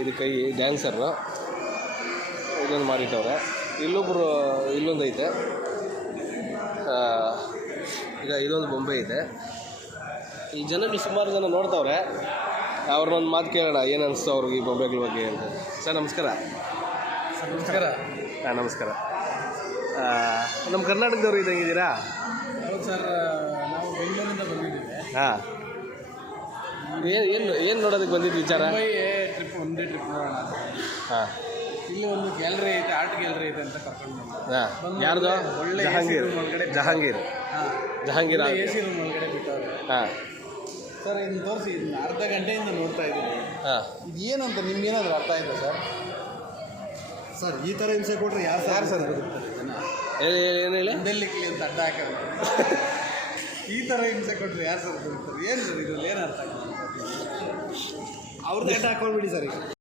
ಇದು ಕೈ ಡ್ಯಾನ್ಸರು ಇದೊಂದು ಮಾಡಿಟ್ಟವ್ರೆ. ಇಲ್ಲೊಬ್ಬರು ಇಲ್ಲೊಂದು ಐತೆ. ಈಗ ಇದೊಂದು ಬೊಂಬೆ ಐತೆ. ಈ ಜನಗಳು ಸುಮಾರು ಜನ ನೋಡ್ತವ್ರೆ. ಅವ್ರನ್ನೊಂದು ಮಾತು ಕೇಳೋಣ, ಏನು ಅನಿಸ್ತು ಅವ್ರಿಗೆ ಈ ಬೊಂಬೆಗಳ ಬಗ್ಗೆ ಅಂತ. ಸರ್ ನಮಸ್ಕಾರ. ನಮಸ್ಕಾರ. ಹಾಂ ನಮಸ್ಕಾರ. ನಮ್ಮ ಕರ್ನಾಟಕದವ್ರು ಇದ್ದಂಗಿದ್ದೀರಾ? ಹೌದು ಸರ್, ನಾವು ಬೆಂಗಳೂರಿಂದ ಬಂದಿದ್ದೀವಿ. ಹಾಂ, ಏನು ನೋಡೋದಕ್ಕೆ ಬಂದಿದ್ದು ವಿಚಾರ? ಟ್ರಿಪ್ ಒಂದೇ ಟ್ರಿಪ್ ನೋಡೋಣ ಅಂತ. ಹಾಂ, ಇಲ್ಲಿ ಒಂದು ಗ್ಯಾಲರಿ ಐತೆ, ಆರ್ಟ್ ಗ್ಯಾಲರಿ ಐತೆ ಅಂತ ಕರ್ಕೊಂಡು ಹಾಂ. ಯಾರ್ದು? ಒಳ್ಳೆ ಜಹಾಂಗೀರ್. ಒಳಗಡೆ Jahangir Jahangir A C room ಒಳಗಡೆ ಬಿಟ್ಟವ್ರೆ. ಹಾಂ ಸರ್ ಇದನ್ನು ತೋರಿಸಿ, ಇದನ್ನ ಅರ್ಧ ಗಂಟೆಯಿಂದ ನೋಡ್ತಾ ಇದ್ದೀನಿ. ಹಾಂ, ಇದು ಏನು ಅಂತ ನಿಮ್ಗೇನಾದರೂ ಅರ್ಥ ಆಯ್ತಾ ಸರ್? ಸರ್ ಈ ಥರ ಹಿಂಸೆ ಕೊಟ್ಟರೆ ಯಾರು ಸರ್ ಬದುಕ್ತಾರೆ ಜನ? ಏನು ಹೇಳಿ? ಬೆಲ್ಲಿಕ್ಲಿ ಅಂತ ಅಡ್ಡ ಹಾಕೋದು. ಈ ಥರ ಹಿಂಸೆ ಕೊಟ್ಟರೆ ಯಾರು ಸರ್ ಬದುಕ್ತಾರೆ? ಏನು ಸರ್ ಇದರಲ್ಲಿ ಏನು ಅರ್ಥ ಆಗ್ತದೆ? ಅವ್ರದ್ದು ಅಡ್ಡ ಹಾಕೊಂಡ್ಬಿಡಿ ಸರ್.